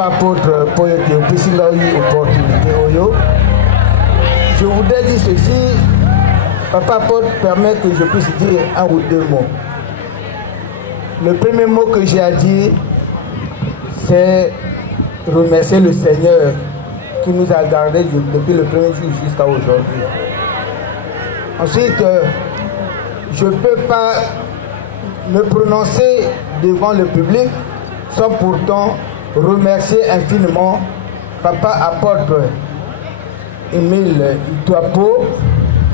papa apôtre pour opportunité. Je voudrais dire ceci, papa apôtre permet que je puisse dire un ou deux mots. Le premier mot que j'ai à dire, c'est remercier le Seigneur qui nous a gardés depuis le premier jour jusqu'à aujourd'hui. Ensuite, je ne peux pas me prononcer devant le public sans pourtant remercier infiniment papa apôtre Émile Ituapo,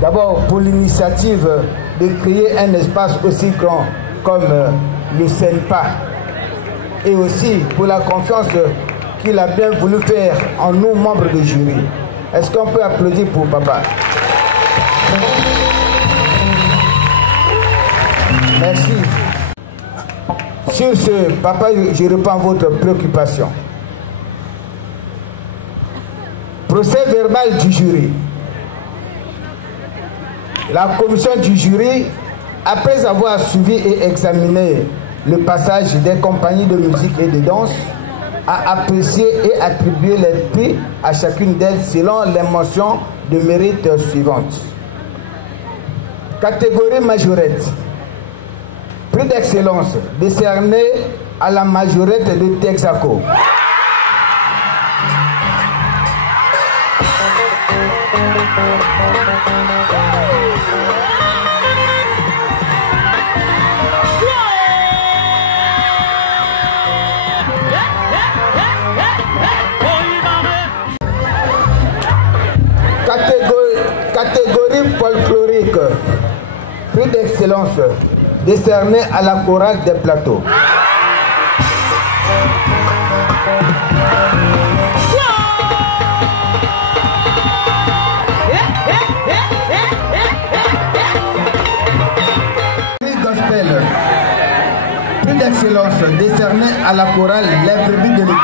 d'abord pour l'initiative de créer un espace aussi grand comme le SENPA, et aussi pour la confiance qu'il a bien voulu faire en nous, membres du jury. Est-ce qu'on peut applaudir pour papa? Merci. Sur ce, papa, je réponds à votre préoccupation. Procès verbal du jury. La commission du jury, après avoir suivi et examiné le passage des compagnies de musique et de danse, a apprécié et attribué les prix à chacune d'elles selon les mentions de mérite suivantes. Catégorie majorette. Prix d'excellence décerné à la majorette de Texaco. Catégorie folklorique. Prix d'excellence décerné à la chorale des plateaux. Prix gospel. Prix d'excellence décerné à la chorale Les Brebis de l'École.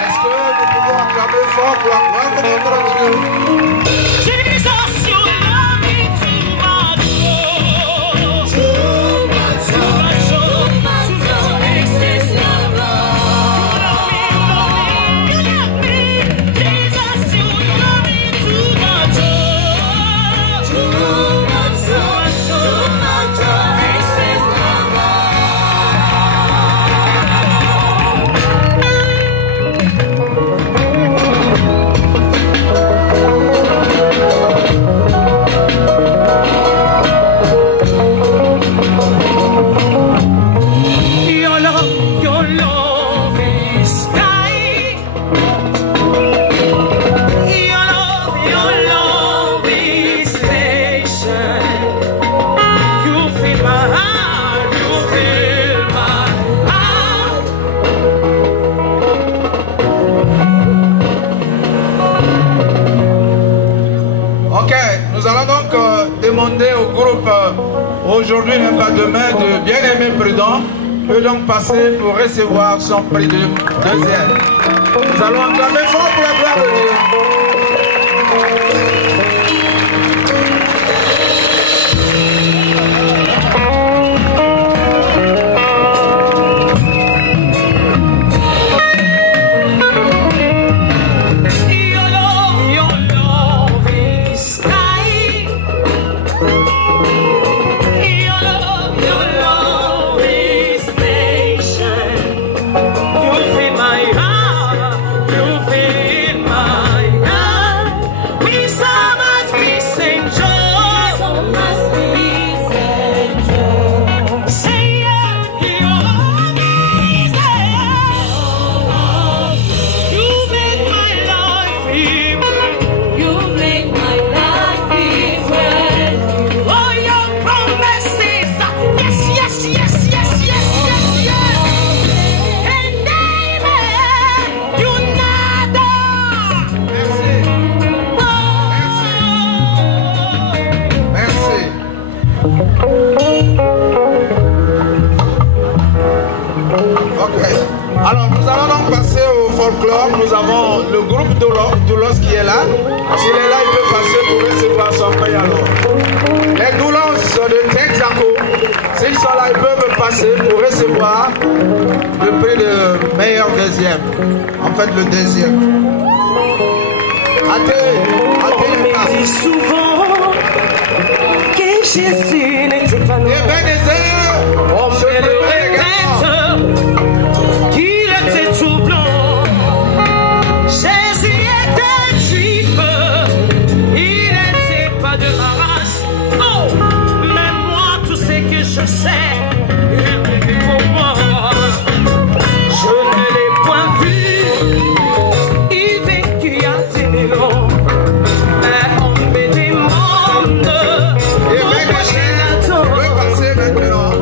Est-ce que nous pouvons acclamer fort pour la gloire de notre Dieu? Demander au groupe aujourd'hui, même pas demain, de Bien-Aimé Prudent, peut donc passer pour recevoir son prix de deuxième. Nous allons acclamer fort pour la gloire de Dieu. You fill my heart, you fill my folklore, nous avons le groupe Doulos qui est là. S'il est là, il peut passer pour recevoir son prix alors. Les Doulos de Texaco, s'ils sont là, ils peuvent passer pour recevoir le prix de meilleur deuxième. En fait, le deuxième. On me dit souvent que Jésus n'était pas loin. On me le répète qu'il était tout blanc. Jésus était juif, il n'était pas de ma race. Oh, mais moi, tout ce que je sais, il est pour moi. Je ne l'ai point vu, il vécut à Ténélo. Mais on me demande pourquoi je l'attends. On peut passer maintenant.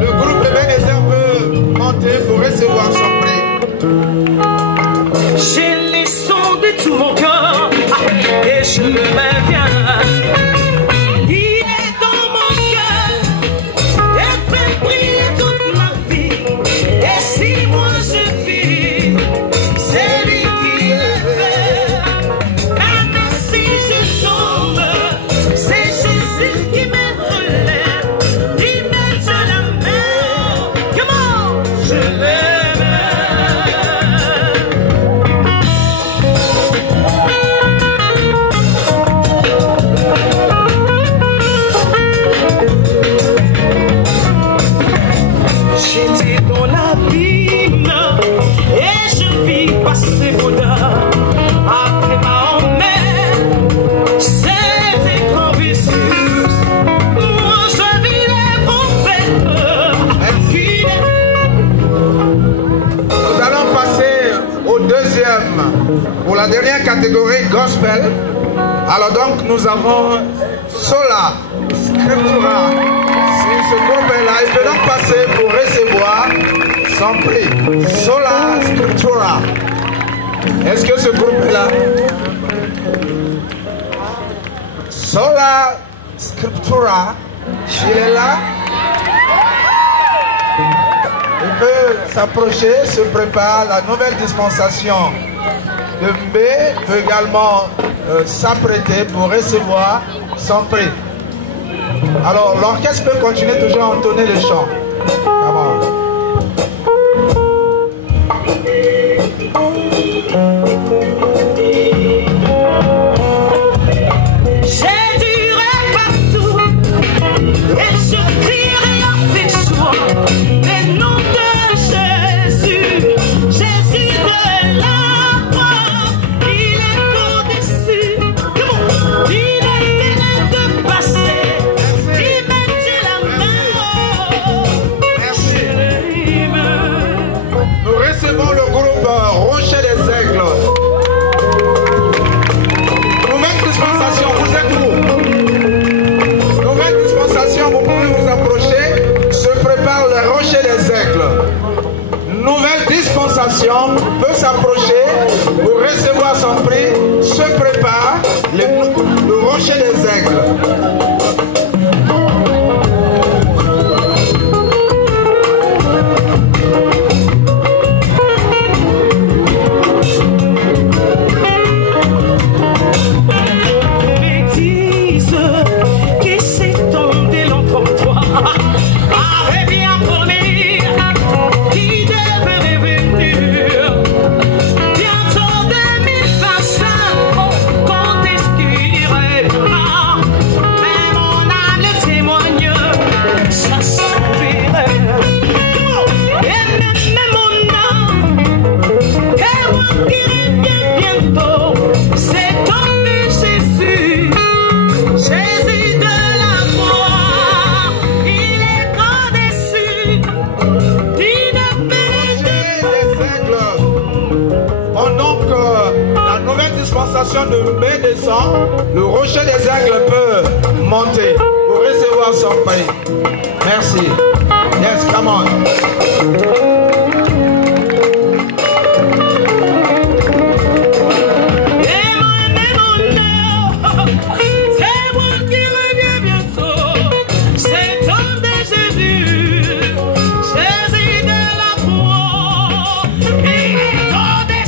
Le groupe de Bénézer peut monter pour recevoir son prix. J'ai les sons de tout mon cœur et je le mets bien. Il est dans mon cœur et fait briller toute ma vie. Et si moi je vis, c'est lui qui le fait. Même si je tombe, c'est Jésus qui me relève. Il me tient la main. Comment je l'aime. J'étais dans l'abîme et je vis passer Bouddha. Après ma mère, c'était Confucius. Moi je vis les prophètes. Nous allons passer au deuxième, pour la dernière catégorie gospel. Alors donc nous avons Sola Scriptura. Si ce groupe est là, il peut donc passer pour recevoir son prix. Sola Scriptura. Est-ce que ce groupe est là? Sola Scriptura. Il est là. Il peut s'approcher, se prépare. La nouvelle dispensation de B peut également s'apprêter pour recevoir son prix. Alors, l'orchestre peut continuer toujours à entonner le chant. J'ai duré partout et je crierai avec joie le nom de Jésus, Jésus de la croix. Il est au-dessus, il est plein de passer, il me tient la main. Merci. Je l'aime. Nous recevons le groupe Rocher des Aigles. Nouvelle dispensation, vous êtes où? Nouvelle dispensation, vous pouvez vous approcher. Se prépare le Rocher des Aigles. Nouvelle dispensation peut s'approcher pour recevoir son prix. Se prépare le Rocher des Aigles. Qui s'est tombé l'entre-toi avait bien promis qui devait revenir bientôt 2025. Oh, quand est-ce qu'il reviendra? Mais mon âme le témoigne, ça s'oublierait. Et même mon âme, et moi qui reviens bientôt, c'est tombé Jésus. Jésus de la foi, il est grand déçu, il ne Pendant que la nouvelle dispensation de B descend, le Rocher des Aigles peut monter pour recevoir son prix. Merci. Yes, come on. c'est moi qui reviens bientôt, c'est ton Jésus, Jésus de la foi, il est grand déçu.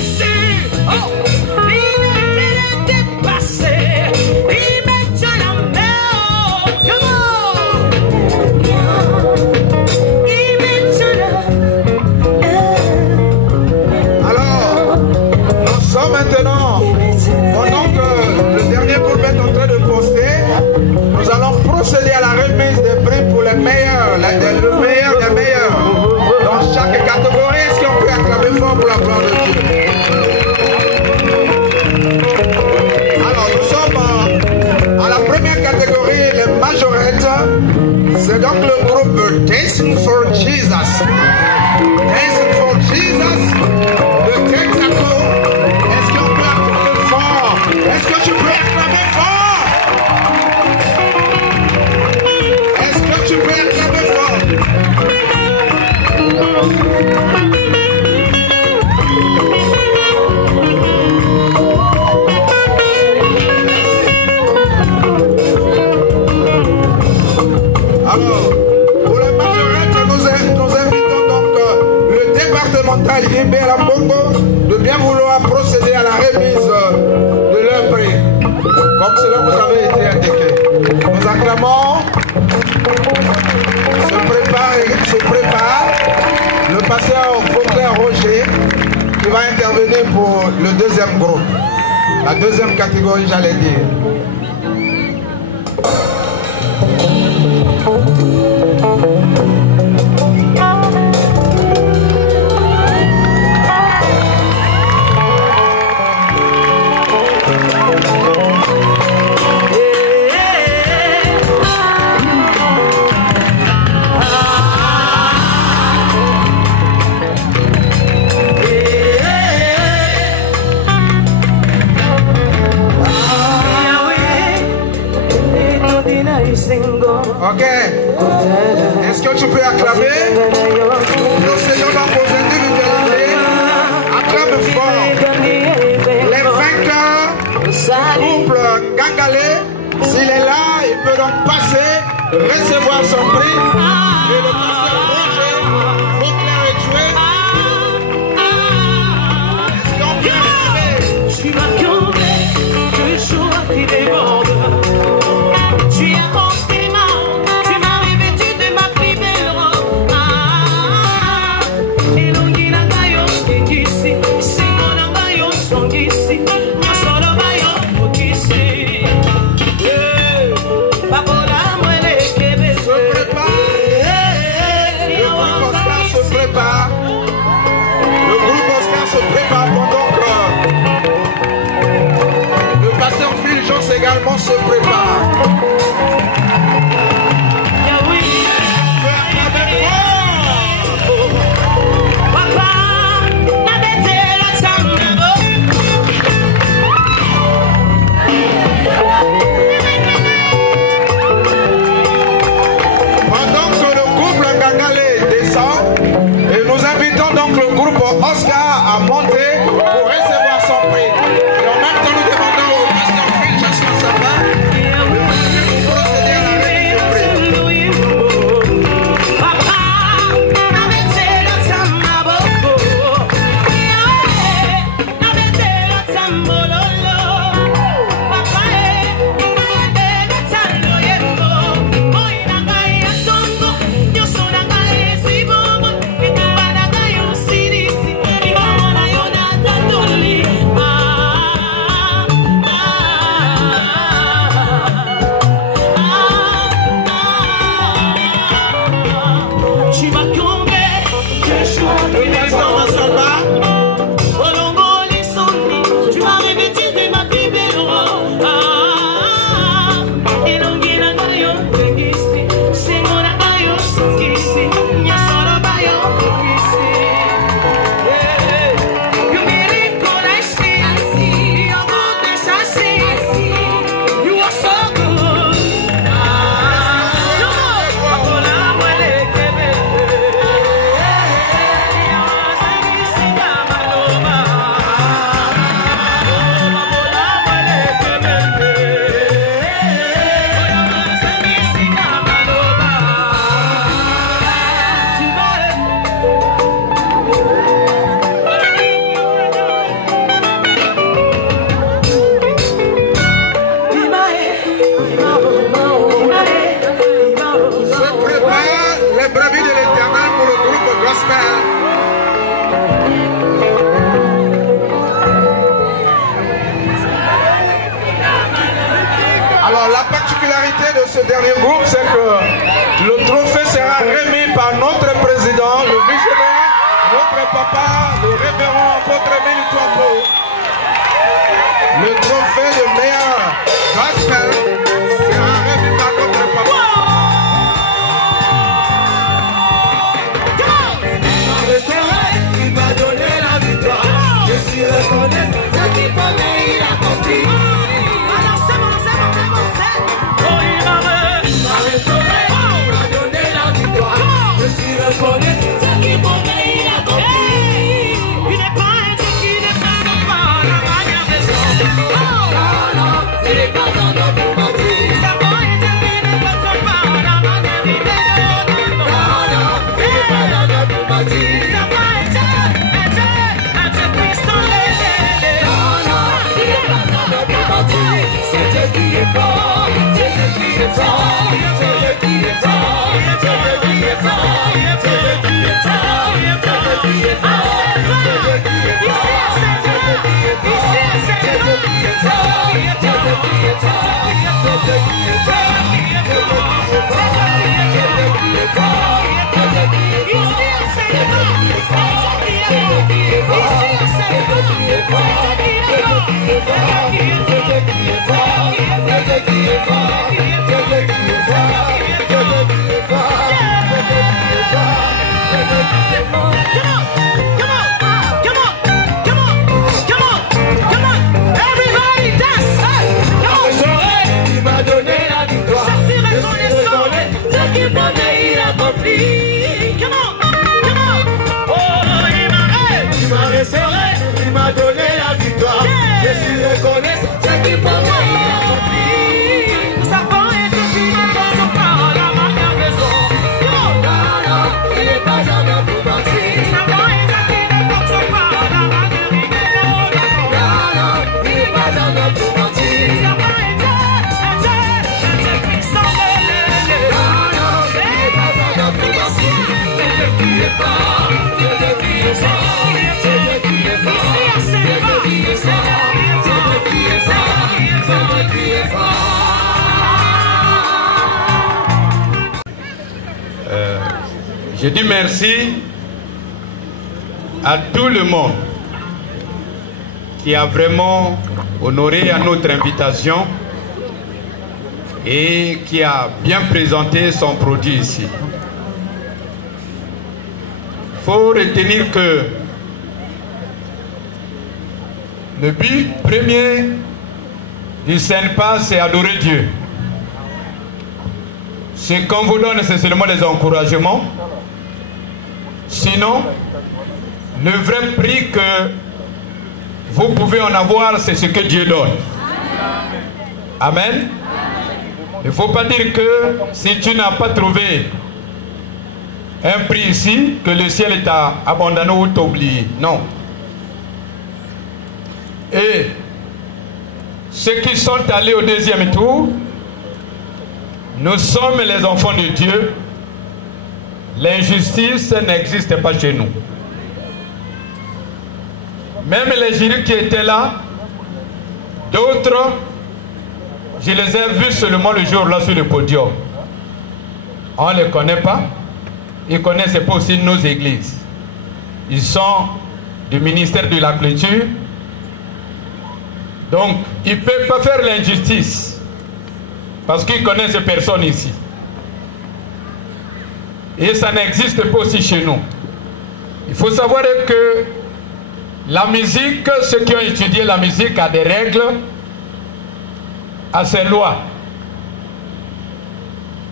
départementale Ibera Bongo de bien vouloir procéder à la remise de leur prix, comme cela vous avait été indiqué. Nous acclamons, se prépare le pasteur Fauteuil Roger qui va intervenir pour le deuxième groupe, la deuxième catégorie, j'allais dire. Ok. Est-ce que tu peux acclamer? Nous essayons dans vos individualités. Acclame fort. Les vainqueurs du couple Gangalé, s'il est là, il peut donc passer, recevoir son prix. Et le pasteur Roger, Fauteuil est joué. Est-ce qu'on peut acclamer? Je suis marqué, que le jour qui déborde. Tu as porté ma, tu m'as revêtu de ma plus belle robe. Et l'on dit la gaillon qui ici, c'est qu'on a gaillon son ici, moi solo gaillon pour ici. Papola, moi les québés Se prépare. Le groupe Oscar se prépare. Le groupe Oscar se prépare pendant que le pasteur Fulgence également se prépare. Oscar a monté pour recevoir son prix. Et en même temps, nous demandons au pasteur Phil Jasper Sapa de procéder à la remise du prix. Alors la particularité de ce dernier groupe, c'est que le trophée sera remis par notre président, le visionnaire, notre papa, le révérend apôtre Émile Touapo. Le trophée de meilleur gospel sera remis par notre papa. Il m'a donné la victoire. Je suis reconnaissant, ce qui promet, il a compris. Alors c'est bon, c'est bon, c'est bon, c'est bon. Oh, il m'a restauré, il m'a donné la victoire. Je suis reconnaissant, ce qui promet, il a compris. Il n'est pas un Dieu qui ne passe pas la manière des hommes. Oh, non, non, il n'est pas un homme. Il m'a donné la victoire. Je suis reconnaissant, c'est qui pour moi. Ça va être fini dans son corps, la marque maison. Non, il n'est pas jamais pour mentir. Ça va être fini dans son corps, la marque maison. Non, il n'est pas jamais pour mentir. Ça va être puissant. Non, il n'est pas jamais pour mentir. C'est Dieu qui est fort, c'est Dieu qui est fort. Je dis merci à tout le monde qui a vraiment honoré à notre invitation et qui a bien présenté son produit ici. Il faut retenir que le but premier du Saint-Pas, c'est adorer Dieu. Ce qu'on vous donne, c'est seulement les encouragements. Sinon, le vrai prix que vous pouvez en avoir, c'est ce que Dieu donne. Amen. Il ne faut pas dire que si tu n'as pas trouvé un prix ici, que le ciel t'a abandonné ou t'a oublié. Non. Et ceux qui sont allés au deuxième tour, nous sommes les enfants de Dieu. L'injustice n'existe pas chez nous. Même les jurys qui étaient là, d'autres, je les ai vus seulement le jour là sur le podium. On ne les connaît pas. Ils ne connaissent pas aussi nos églises. Ils sont du ministère de la Culture. Donc, ils ne peuvent pas faire l'injustice. Parce qu'ils connaissent personne ici. Et ça n'existe pas aussi chez nous. Il faut savoir que la musique, ceux qui ont étudié la musique a des règles, a ses lois.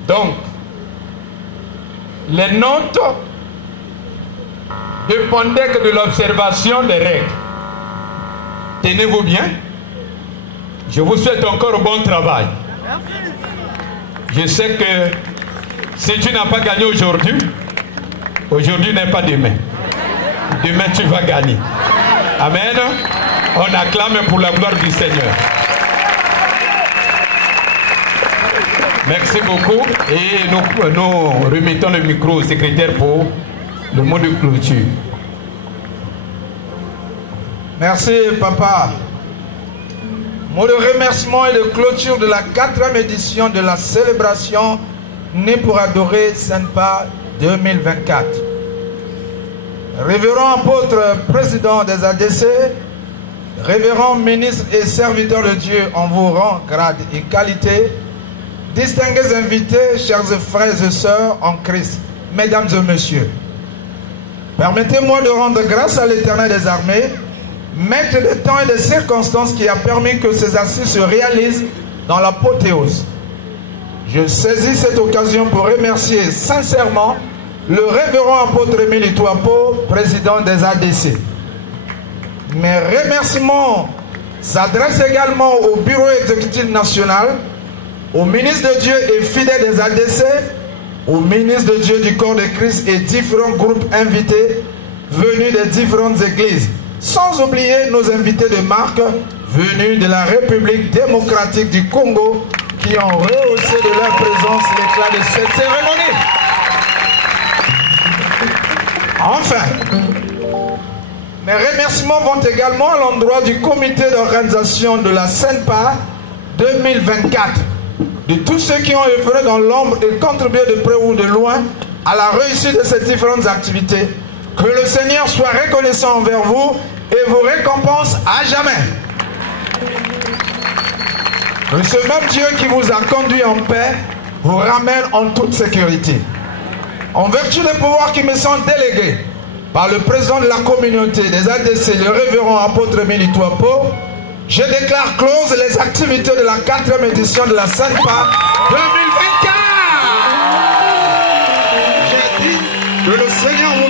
Donc, les notes dépendaient que de l'observation des règles. Tenez-vous bien. Je vous souhaite encore bon travail. Je sais que si tu n'as pas gagné aujourd'hui, aujourd'hui n'est pas demain. Demain tu vas gagner. Amen. On acclame pour la gloire du Seigneur. Merci beaucoup. Et nous remettons le micro au secrétaire pour le mot de clôture. Merci, papa. Mot de remerciement et de clôture de la 4e édition de la célébration Né pour adorer Saint-Pas 2024. Révérend apôtre, président des ADC, révérend ministre et serviteur de Dieu en vos rangs, grade et qualité, distingués invités, chers frères et sœurs en Christ, mesdames et messieurs, permettez-moi de rendre grâce à l'Éternel des armées, maître des temps et des circonstances qui a permis que ces assises se réalisent dans l'apothéose. Je saisis cette occasion pour remercier sincèrement le révérend apôtre Émile Touapo, président des ADC. Mes remerciements s'adressent également au bureau exécutif national, au ministre de Dieu et fidèles des ADC, au ministre de Dieu du corps de Christ et différents groupes invités venus des différentes églises, sans oublier nos invités de marque venus de la République démocratique du Congo qui ont rehaussé de leur présence l'éclat de cette cérémonie. Enfin, mes remerciements vont également à l'endroit du comité d'organisation de la Saint-Pas 2024, de tous ceux qui ont œuvré dans l'ombre et contribué de près ou de loin à la réussite de ces différentes activités. Que le Seigneur soit reconnaissant envers vous et vous récompense à jamais. Que ce même Dieu qui vous a conduit en paix vous ramène en toute sécurité. En vertu des pouvoirs qui me sont délégués, par le président de la communauté des ADC, le révérend apôtre Militouapo, je déclare close les activités de la 4e édition de la Sainte-Pâque 2024. J'ai dit que le Seigneur